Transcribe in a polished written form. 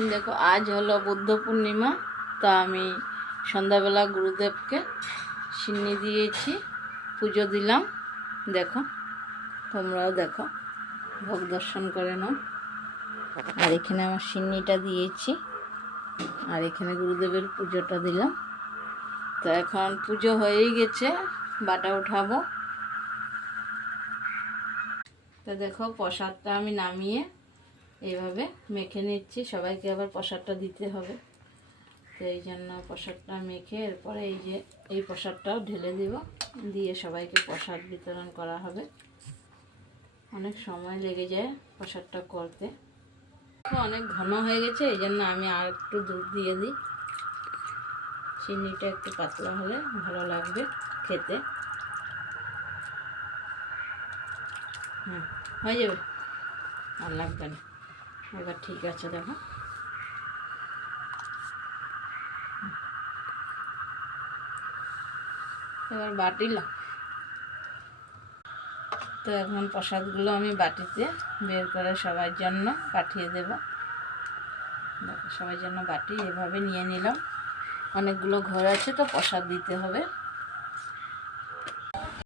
দেখো আজ হলো বুদ্ধ পূর্ণিমা, তা আমি সন্ধ্যাবেলা গুরুদেবকে সিন্নি দিয়েছি, পুজো দিলাম। দেখো তোমরাও দেখো, ভোগ দর্শন করে নাও। আর এখানে আমার সিন্নিটা দিয়েছি, আর এখানে গুরুদেবের পুজোটা দিলাম। তো এখন পুজো হয়েই গেছে, বাটা উঠাবো। তো দেখো প্রসাদটা আমি নামিয়ে এইভাবে মেখে নিচ্ছি, সবাইকে আবার প্রসাদটা দিতে হবে। তো এই জন্য প্রসাদটা মেখে এরপরে এই যে এই প্রসাদটাও ঢেলে দিব, দিয়ে সবাইকে প্রসাদ বিতরণ করা হবে। অনেক সময় লেগে যায় প্রসাদটা করতে, অনেক ঘন হয়ে গেছে, এই জন্য আমি আর একটু দুধ দিয়ে দিই। চিনিটা একটু পাতলা হলে ভালো লাগবে খেতে। হয়ে যাবে, আর লাগবে না। এবার ঠিক আছে, দেখো এবার বাটিলাম। তো এখন প্রসাদগুলো আমি বাটিতে বের করে সবার জন্য পাঠিয়ে দেব। দেখো সবার জন্য বাটি এভাবে নিয়ে নিলাম, অনেকগুলো ঘর আছে তো প্রসাদ দিতে হবে।